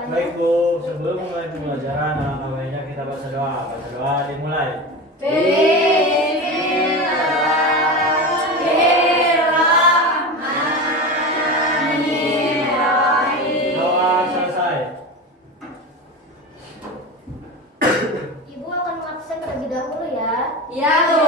doanya. Baik Bu, sebelum mulai pembelajaran alangkah baiknya kita baca doa. Baca doa dimulai. Bismillahirrahmanirrahim. Doa selesai. Ibu akan mengabsen terlebih dahulu ya. Ya, Bu.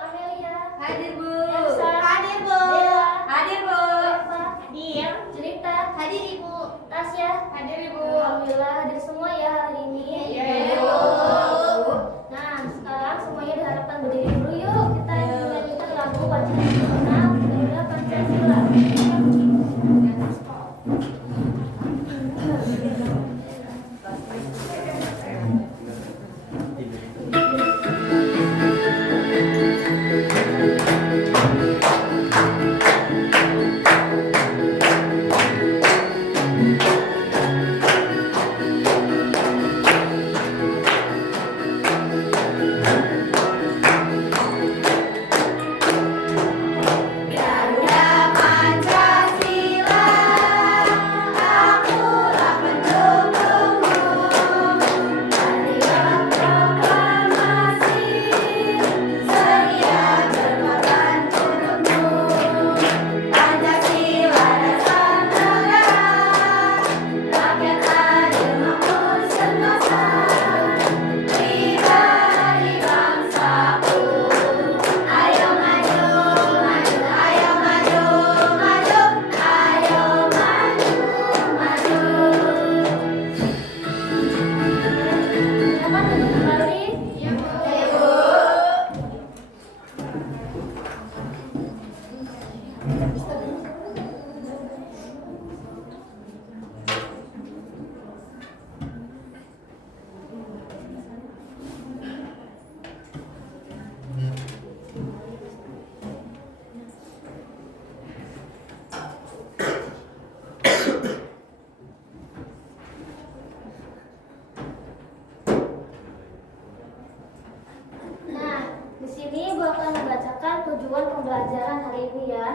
Amelia. Hadir, Bu. Elsa. Hadir, Bu. Bella. Hadir, Bu. Eva. Hadir. Jelita. Hadir, Ibu. Tasya. Hadir, Ibu. Alhamdulillah hadir semua ya hari ini. Iya, Ibu. Nah, sekarang semuanya diharapkan berdiri dulu yuk. Kita nyanyikan lagu wajib nasional Garuda Pancasila. Garuda Pancasila, akulah pendukungmu. Patriot proklamasi, sedia berkorban untukmu. Pancasila dasar negara, rakyat adil makmur sentosa. Pribadi bangsaku, ayo maju, maju, ayo maju, maju, ayo maju, maju. Silakan duduk kembali. Ya, Bu. Nah, di sini Ibu akan membacakan tujuan pembelajaran hari ini ya.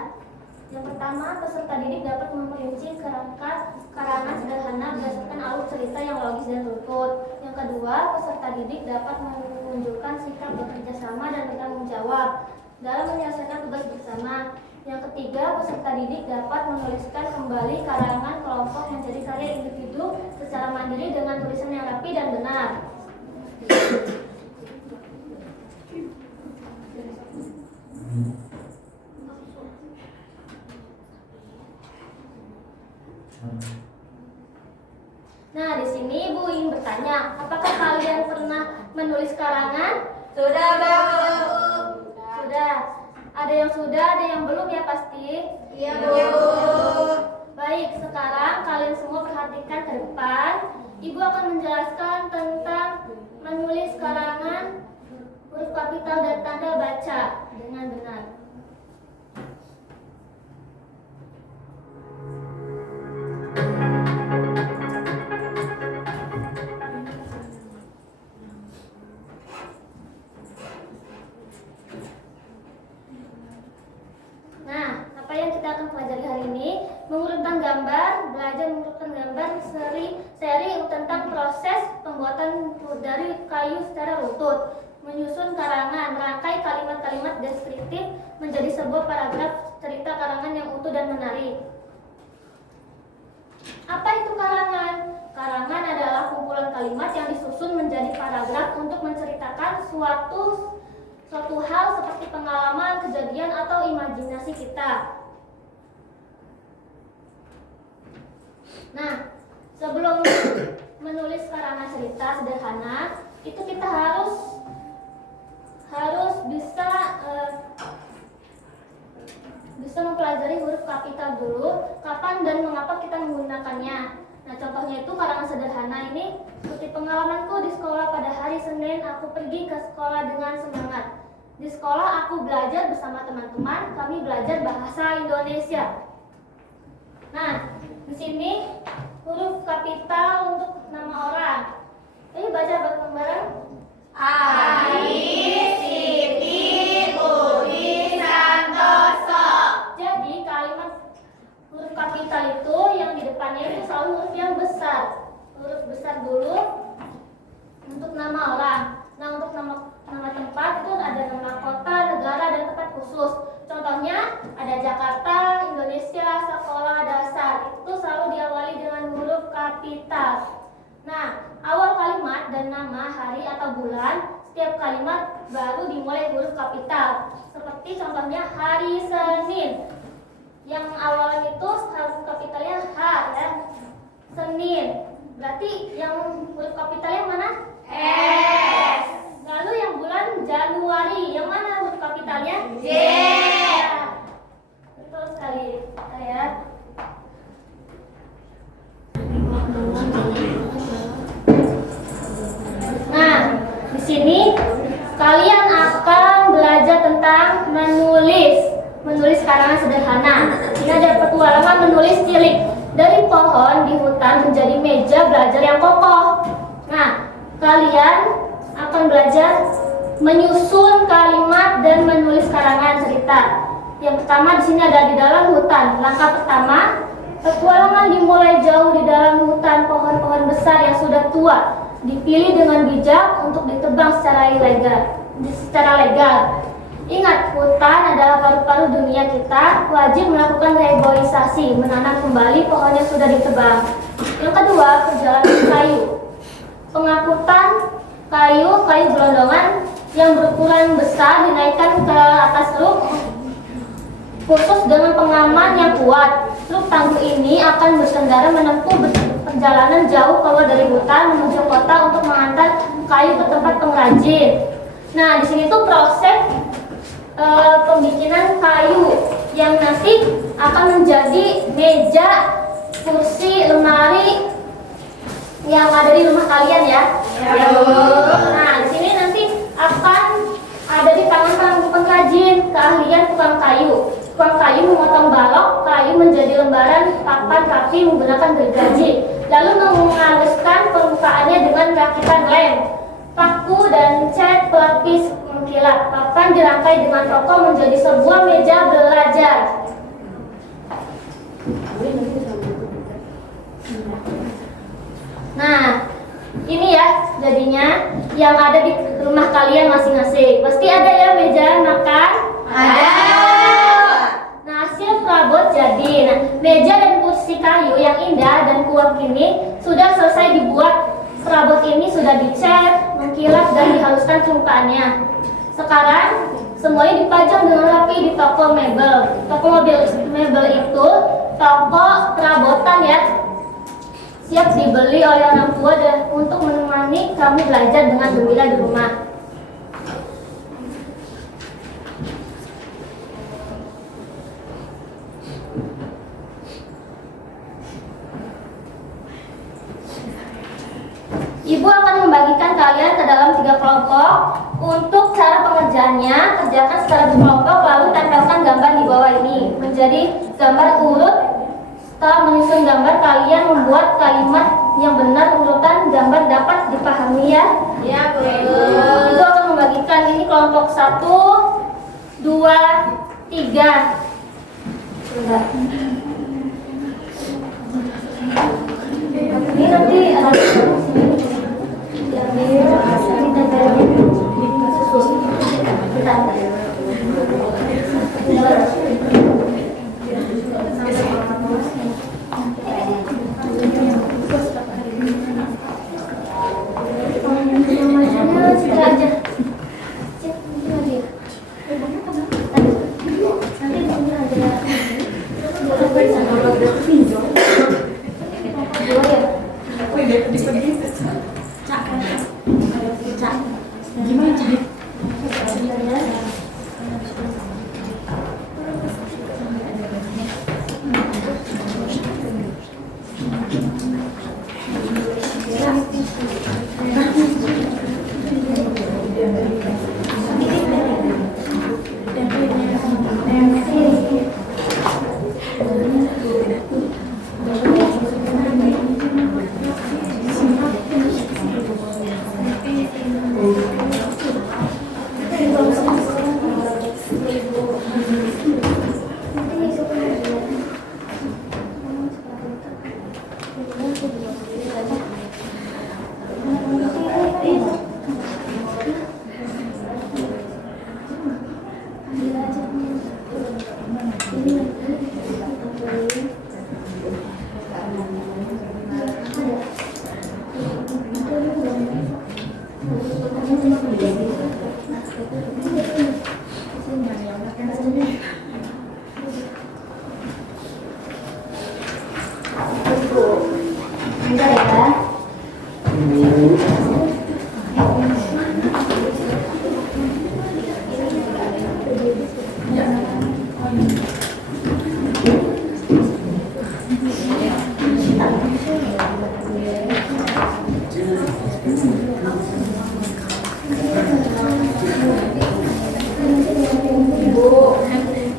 Yang pertama, peserta didik dapat memperinci kerangka karangan sederhana berdasarkan alur cerita yang logis dan runtut. Yang kedua, peserta didik dapat menunjukkan sikap bekerja sama dan bertanggung jawab dalam menyelesaikan tugas bersama. Yang ketiga, peserta didik dapat menuliskan kembali karangan kelompok menjadi karya individu secara mandiri dengan tulisan yang rapi dan benar. Nah, di sini Ibu ingin bertanya, apakah kalian pernah menulis karangan? Sudah, Bu. Sudah. Ada yang sudah, ada yang belum ya pasti? Iya, Bu. Baik, sekarang kalian semua perhatikan ke depan. Ibu akan menjelaskan tentang menulis karangan huruf kapital dan tanda baca dengan benar. Nah, apa yang kita akan pelajari hari ini? Mengurutkan gambar, belajar mengurutkan gambar seri tentang proses pembuatan dari kayu secara runtut. Menyusun karangan, rangkai kalimat-kalimat deskriptif menjadi sebuah paragraf cerita karangan yang utuh dan menarik. Apa itu karangan? Karangan adalah kumpulan kalimat yang disusun menjadi paragraf untuk menceritakan suatu hal seperti pengalaman, kejadian, atau imajinasi kita. Nah, sebelum menulis karangan cerita sederhana, itu kita harus bisa mempelajari huruf kapital dulu, kapan dan mengapa kita menggunakannya. Nah, contohnya itu karangan sederhana ini seperti pengalamanku di sekolah pada hari Senin, aku pergi ke sekolah dengan semangat. Di sekolah aku belajar bersama teman-teman, kami belajar bahasa Indonesia. Nah, di sini huruf kapital untuk nama orang. Ayo baca bareng-bareng. Ais Siti Budi Santoso. Jadi kalimat huruf kapital itu yang di depannya itu selalu huruf yang besar. khusus. Contohnya ada Jakarta, Indonesia, sekolah dasar. Itu selalu diawali dengan huruf kapital. Nah, awal kalimat dan nama, hari atau bulan, setiap kalimat baru dimulai huruf kapital. Seperti contohnya hari Senin. Yang awalnya itu huruf kapitalnya H ya. Senin. Berarti yang huruf kapitalnya mana? S. Lalu yang bulan Januari, yang mana huruf kapitalnya? J. Ya. Betul sekali. Ya. Nah, di sini kalian akan belajar tentang menulis karangan sederhana. Ini ada petualangan menulis cilik. Dari pohon di hutan menjadi meja belajar yang kokoh. Nah, kalian akan belajar menyusun kalimat dan menulis karangan cerita. Yang pertama di sini ada di dalam hutan. Langkah pertama, petualangan dimulai jauh di dalam hutan. Pohon-pohon besar yang sudah tua dipilih dengan bijak untuk ditebang secara legal. Ingat, hutan adalah paru-paru dunia kita. Wajib melakukan reboisasi, menanam kembali pohon yang sudah ditebang. Yang kedua, perjalanan kayu. Pengangkutan kayu gelondongan yang berukuran besar dinaikkan ke atas truk khusus dengan pengaman yang kuat. Truk tangguh ini akan berkendara menempuh perjalanan jauh keluar dari hutan menuju kota untuk mengantar kayu ke tempat pengrajin. Nah, di sini tuh proses pembikinan kayu yang nanti akan menjadi meja, kursi, lemari yang ada di rumah kalian ya. Ya. Nah, di sini nanti akan ada di tangan pengrajin keahlian tukang kayu. Tukang kayu memotong balok kayu menjadi lembaran papan rapi menggunakan gergaji, lalu menghaluskan permukaannya dengan rakitan lem, paku dan cat pelapis mengkilap. Papan dirangkai dengan rokok menjadi sebuah meja belajar. Nah, ini ya jadinya yang ada di rumah kalian masing-masing. Pasti ada ya meja makan? Ada. Nah, hasil perabot jadi. Nah, meja dan kursi kayu yang indah dan kuat ini sudah selesai dibuat. Perabot ini sudah dicat, mengkilap dan dihaluskan permukaannya. Sekarang semuanya dipajang dengan rapi di toko mebel. Toko mebel itu toko perabotan ya. Siap dibeli oleh orang tua dan untuk menemani kamu belajar dengan gembira di rumah. Ibu akan membagikan kalian ke dalam 3 kelompok. Untuk cara pengerjaannya, kerjakan secara berkelompok lalu tempelkan gambar di bawah ini menjadi gambar urut. Setelah menyusun gambar, kalian membuat kalimat yang benar. Urutan gambar dapat dipahami ya. Ya, Bu. Ibu akan membagikan ini kelompok 1, 2, 3. Ini nanti ada Bentar ya.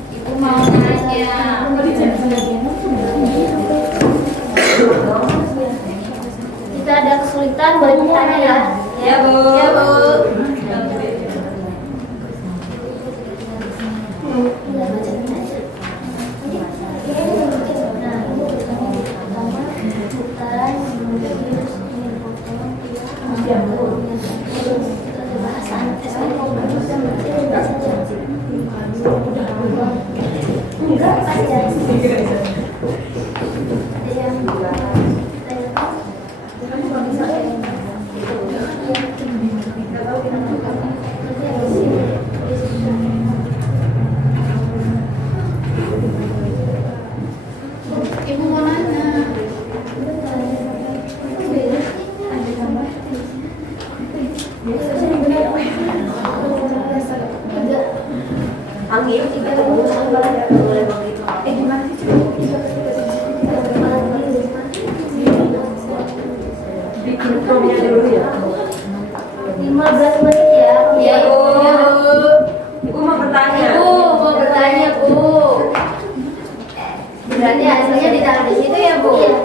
Ibu mau nanya. Kita ada kesulitan, boleh bertanya ya. Ya, Bu. Ya, Bu. Ibu mau nanya. Angin tiga boleh begitu. Gimana sih? Bikin promnya dulu ya. 15 menit ya. Ya, Bu. Ya, Bu. Ibu mau bertanya. Bu, mau bertanya, Bu. Berarti hasilnya ditaruh di situ ya, Bu? Iya.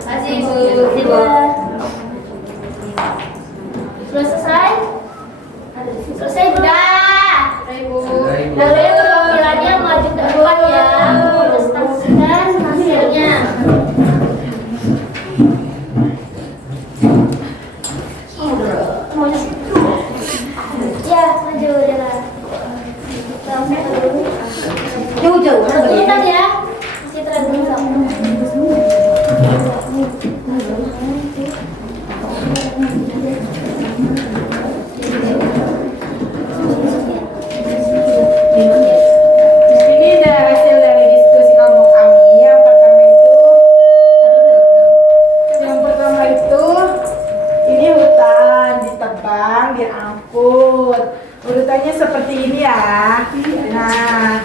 Kasih, Bu. Sudah selesai? Selesai sudah. Ibu. Lalu tampilannya maju ke depan ya. Presentasikan hasilnya. Ya, maju jalan. Jauh-jauh. Sebentar ya. Masih terlalu Ini ada hasil dari diskusi kelompok kami. Yang pertama itu ini hutan ditebang, diangkut. Urutannya seperti ini ya. Nah,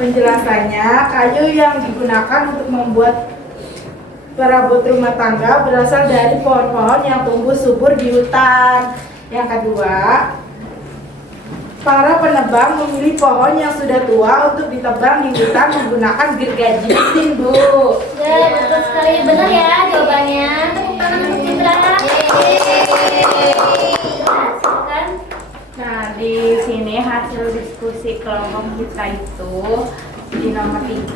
penjelasannya kayu yang digunakan untuk membuat perabot rumah tangga berasal dari pohon-pohon yang tumbuh subur di hutan. Yang kedua, para penebang memilih pohon yang sudah tua untuk ditebang di hutan menggunakan gergaji mesin, Bu. Ya, betul sekali. Benar ya jawabannya. Tepuk tangan untuk Citra. Silakan. Nah, di sini hasil diskusi kelompok kita itu di nomor 3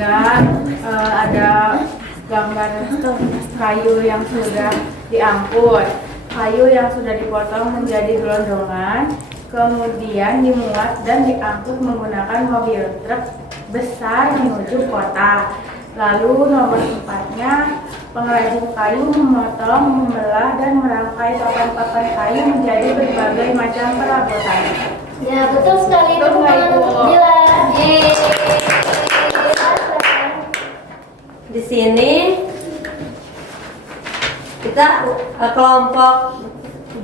ada gambar kayu yang sudah diangkut, kayu yang sudah dipotong menjadi gelondongan, kemudian dimuat dan diangkut menggunakan mobil truk besar menuju kota. Lalu nomor 4-nya, pengrajin kayu memotong, membelah dan merangkai papan-papan kayu menjadi berbagai macam perabotan. Ya, betul sekali. Betul Tepuk nggak, tangan Ibu? untuk Dila. Di sini kita kelompok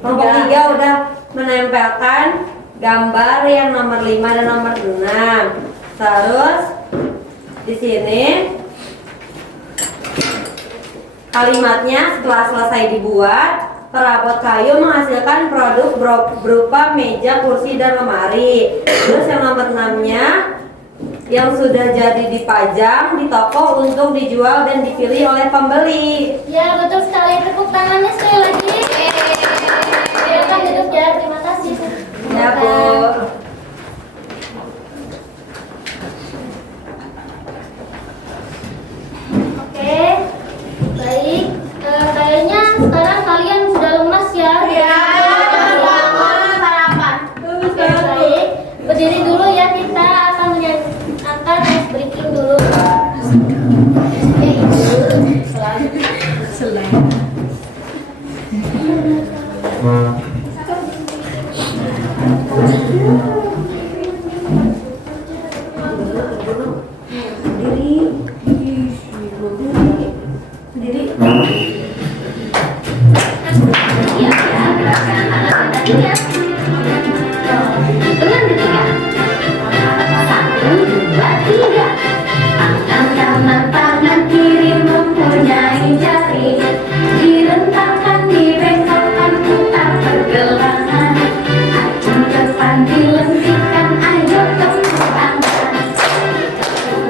3 udah menempelkan gambar yang nomor 5 dan nomor 6. Terus di sini kalimatnya setelah selesai dibuat, perabot kayu menghasilkan produk berupa meja, kursi, dan lemari. Terus yang nomor 6-nya yang sudah jadi dipajang di toko untuk dijual dan dipilih oleh pembeli. Ya, betul sekali. Tepuk tangannya sekali lagi. Silakan duduk ya. Terima kasih. Ya, Bu. Oke, baik. Tangan kiri mempunyai jari, direntangkan, dibengkokkan, putar pergelangan, acung depan dilentikan, ayo tepuk tangan.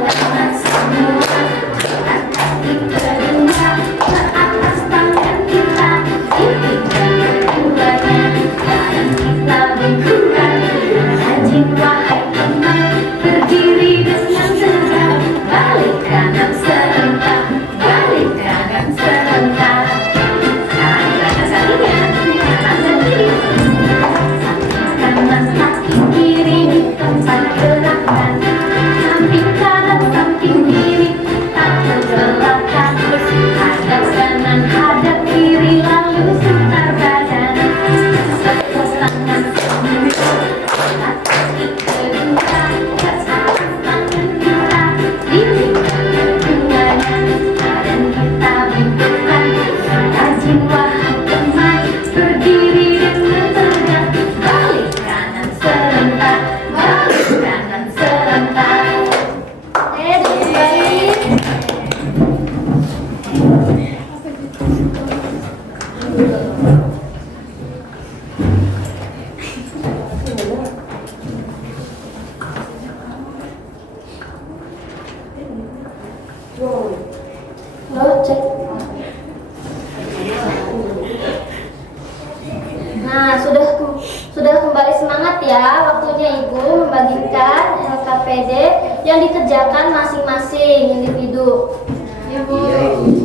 Tangan semua, angkat kaki kedua, ke atas tangan kita, tinggikan keduanya, bareng kita bengkukan, rajin wahai teman, berdiri dengan tegak, balik kanan serentak, balik kanan serentak. Sekarang gerakan satunya, kanan dan kiri. Kanan kaki kiri di tempat gerakan, samping kanan samping kiri tak tergelakkan. Hadap kanan hadap kiri lalu sebentar badan. Tepuk tangan semua, angkat kaki kedua, ke atas tangan kita, dindingkan keduanya, badan kita bentukkan, rajin wahai teman, berdiri dengan tegak, balik kanan serentak, balik kanan serentak. Dibalik. Cek. Nah, sudah kembali semangat ya. Waktunya Ibu membagikan LKPD yang dikerjakan masing-masing individu. Ibu.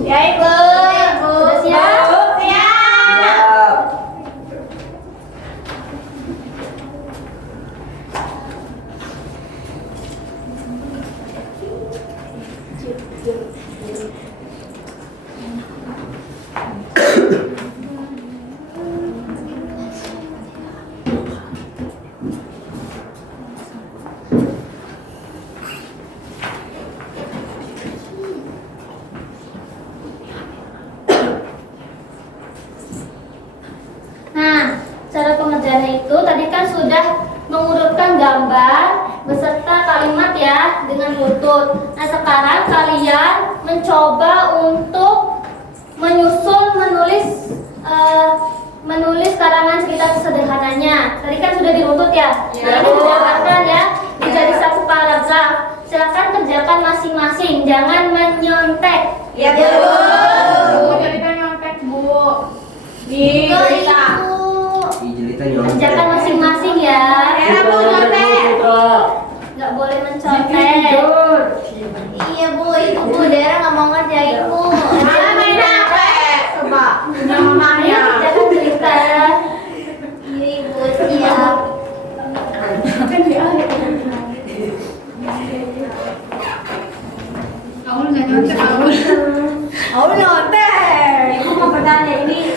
Ya, Ibu. Sudah siap? Nah, cara pengerjaannya itu tadi kan sudah mengurutkan gambar beserta kalimat ya dengan lutut. Nah, sekarang kalian mencoba untuk menyusun menulis karangan cerita sederhananya. Tadi kan sudah dirutut ya. Nah, ini dijabarkan ya menjadi satu paragraf. Silakan kerjakan masing-masing, jangan menyontek. Ya, Bu. Bu, cerita nyontek, Bu. Nih, cerita. Kerjakan masing-masing ya. Ya, Bu, nyontek. Nggak boleh mencontek. Iya, Bu, itu Bu, Dera nggak mau ngerjain, Bu. Mana main HP? Coba. Punya mamanya. Kerjakan cerita. Iya, Bu, siap. Aul nggak nyontek, Aul. Aul nyontek. Ibu mau bertanya ini.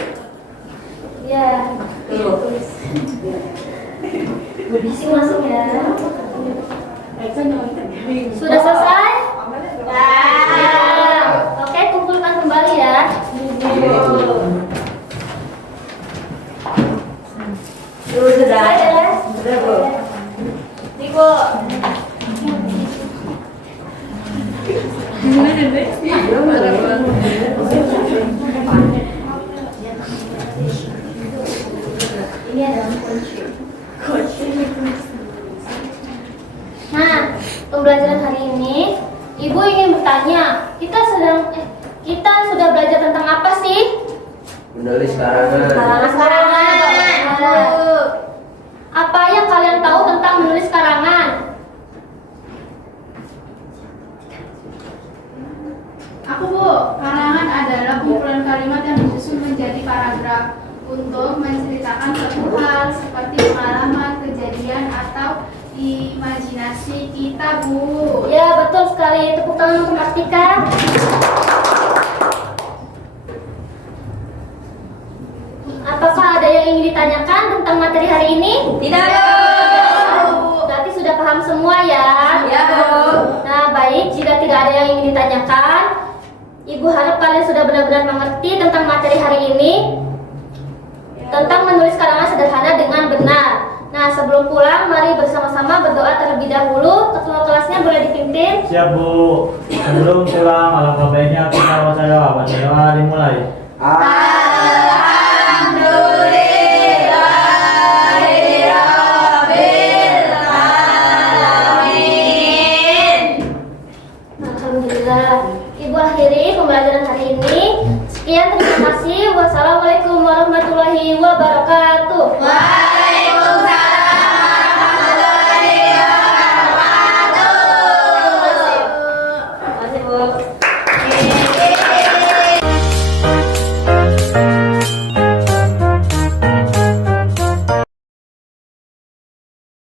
Ya. Masing-masing ya. Sudah selesai? Ya. Oke, kumpulkan kembali ya. Sudah. Ya. Sudah, Bu. Ibu. Ini adalah kunci. Nah, pembelajaran hari ini, Ibu ingin bertanya, kita sudah belajar tentang apa sih? Menulis karangan. Karangan. Apa yang kalian tahu tentang menulis karangan? Aku, Bu, karangan adalah kumpulan kalimat yang disusun menjadi paragraf untuk menceritakan suatu hal seperti pengalaman, kejadian, atau imajinasi kita, Bu. Ya, betul sekali. Tepuk tangan untuk Kartika. hari ini? Tidak, Bu. Berarti sudah paham semua ya? Ya, Bu. Nah, baik. Jika tidak ada yang ingin ditanyakan, Ibu harap kalian sudah benar-benar mengerti tentang materi hari ini, tentang menulis karangan sederhana dengan benar. Nah, sebelum pulang, mari bersama-sama berdoa terlebih dahulu. Ketua kelasnya boleh dipimpin. Siap Bu. Sebelum pulang, alangkah baiknya kita baca doa. Baca doa dimulai. Alhamdulillah. Ibu akhiri pembelajaran hari ini. Sekian, terima kasih. Wassalamualaikum warahmatullahi wabarakatuh. Waalaikumsalam.